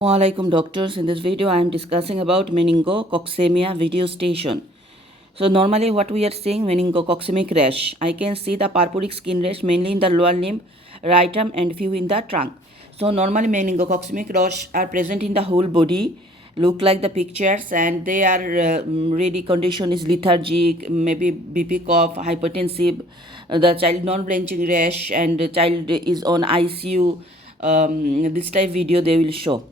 Assalamualaikum doctors. In this video I am discussing about meningococcemia video station. So normally what we are seeing meningococcemic rash. I can see the purpuric skin rash mainly in the lower limb, right arm and few in the trunk. So normally meningococcemic rash are present in the whole body, look like the pictures, and they are really condition is lethargic, maybe BP cough, hypertensive, the child non-blanching rash, and the child is on ICU. This type video they will show.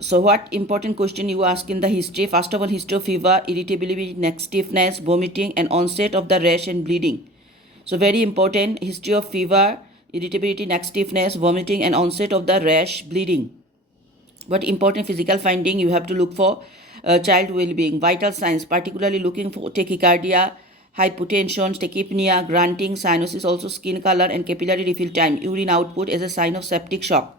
So what important question you ask in the history? First of all, history of fever, irritability, neck stiffness, vomiting and onset of the rash and bleeding. So very important, history of fever, irritability, neck stiffness, vomiting and onset of the rash, bleeding. But important physical finding you have to look for child well-being, vital signs, particularly looking for tachycardia, hypotension, tachypnea, grunting, cyanosis, also skin color and capillary refill time, urine output as a sign of septic shock.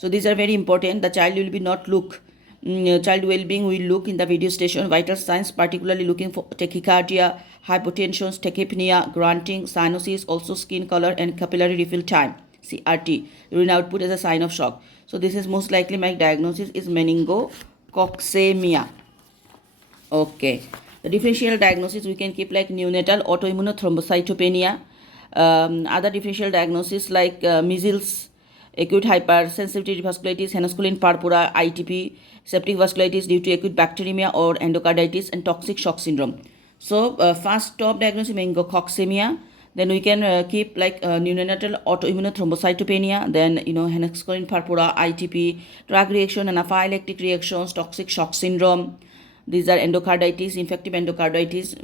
So these are very important. The child will be not look. Child well-being will look in the video station. Vital signs, particularly looking for tachycardia, hypotension, tachypnea, grunting, cyanosis, also skin color and capillary refill time. CRT, urine output as a sign of shock. So this is most likely my diagnosis is meningococcemia. Okay. The differential diagnosis we can keep like neonatal autoimmune thrombocytopenia. Other differential diagnosis like measles, acute hypersensitivity vasculitis, henosculin purpura, ITP, septic vasculitis due to acute bacteremia or endocarditis, and toxic shock syndrome. So first top diagnosis meningococcemia. Then we can keep like neonatal autoimmune thrombocytopenia, then henosculin purpura, ITP, drug reaction, anaphylactic reactions, toxic shock syndrome. These are endocarditis, infective endocarditis.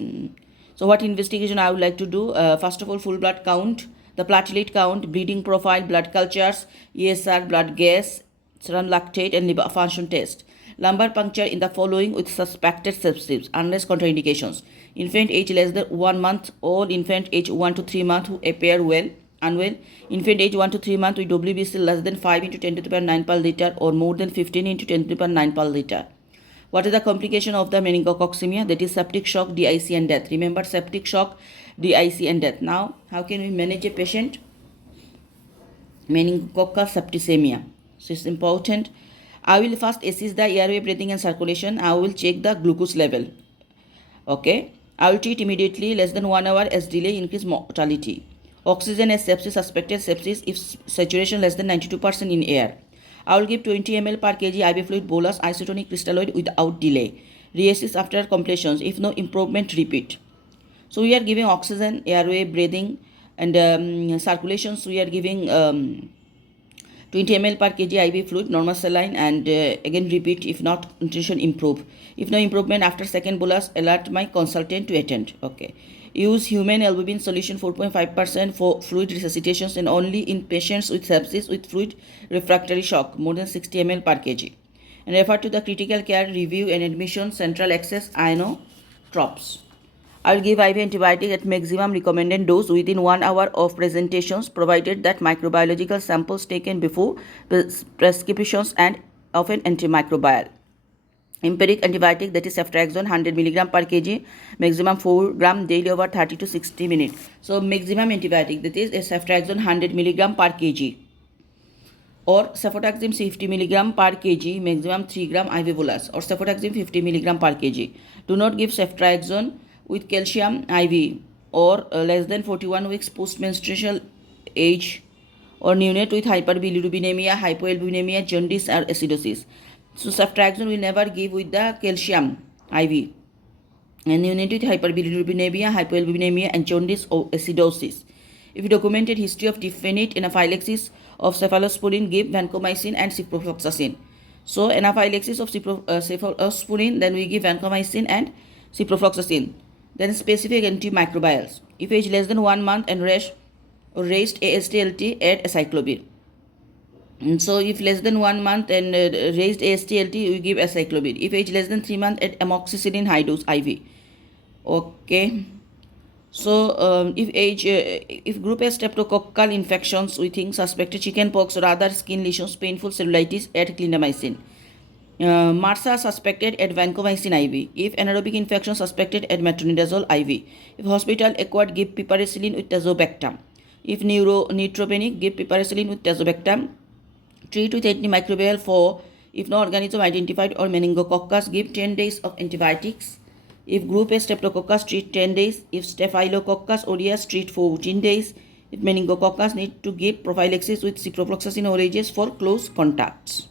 So what investigation I would like to do? First of all, full blood count, the platelet count, bleeding profile, blood cultures, ESR, blood gas, serum lactate and liver function test. Lumbar puncture in the following with suspected sepsis unless contraindications. Infant age less than 1 month, all infant age 1 to 3 months who appear unwell. Infant age 1 to 3 months with WBC less than 5 into 10 to the power 9 per liter or more than 15 into 10 to the power 9 per liter. What is the complication of the meningococcemia? That is septic shock, DIC and death. Remember septic shock, DIC and death. Now, how can we manage a patient? Meningococcal septicemia. So it's important. I will first assess the airway, breathing and circulation. I will check the glucose level. Okay. I will treat immediately. Less than 1 hour as delay increase mortality. Oxygen as sepsis, suspected sepsis if saturation less than 92% in air. I will give 20 ml per kg IV fluid bolus isotonic crystalloid without delay. Reassess after completions. If no improvement, repeat. So we are giving oxygen, airway, breathing and circulations. We are giving 20 ml per kg IV fluid, normal saline, and again repeat. If not, nutrition improve. If no improvement after second bolus, alert my consultant to attend. Okay. Use human albumin solution 4.5% for fluid resuscitations and only in patients with sepsis with fluid refractory shock more than 60 ml per kg. And refer to the critical care review and admission central access ionotropes. I will give IV antibiotic at maximum recommended dose within 1 hour of presentations provided that microbiological samples taken before prescriptions and often antimicrobial. Empiric antibiotic that is ceftriaxone 100 mg per kg, maximum 4 gram daily over 30 to 60 minutes. So maximum antibiotic that is ceftriaxone 100 mg per kg or cefotaxime 50 mg per kg, maximum 3 gram IV bolus, or cefotaxime 50 mg per kg. Do not give ceftriaxone with calcium IV or less than 41 weeks post-menstrual age or neonate with hyperbilirubinemia, hypoalbuminemia, jaundice or acidosis. So ceftriaxone will never give with the calcium IV. And neonate with hyperbilirubinemia, hypoalbuminemia and jaundice or acidosis. If documented history of definite anaphylaxis of cephalosporin, give vancomycin and ciprofloxacin. So anaphylaxis of cephalosporin, then we give vancomycin and ciprofloxacin. Then specific antimicrobials. If age less than 1 month and raised AST/LT, add acyclovir. And so if less than 1 month and raised AST/LT, we give acyclovir. If age less than 3 months, add amoxicillin high dose IV. Okay. So if group has streptococcal infections, we think suspected chickenpox or other skin lesions, painful cellulitis, add clindamycin. MRSA suspected at vancomycin IV. If anaerobic infection suspected at metronidazole IV. If hospital acquired, give piperacillin with tazobactam. If neutropenic, give piperacillin with tazobactam. Treat with antimicrobial for If no organism identified or meningococcus, give 10 days of antibiotics. If group A streptococcus, treat 10 days. If staphylococcus aureus, treat 14 days. If meningococcus, need to give prophylaxis with ciprofloxacin or ORAs for close contacts.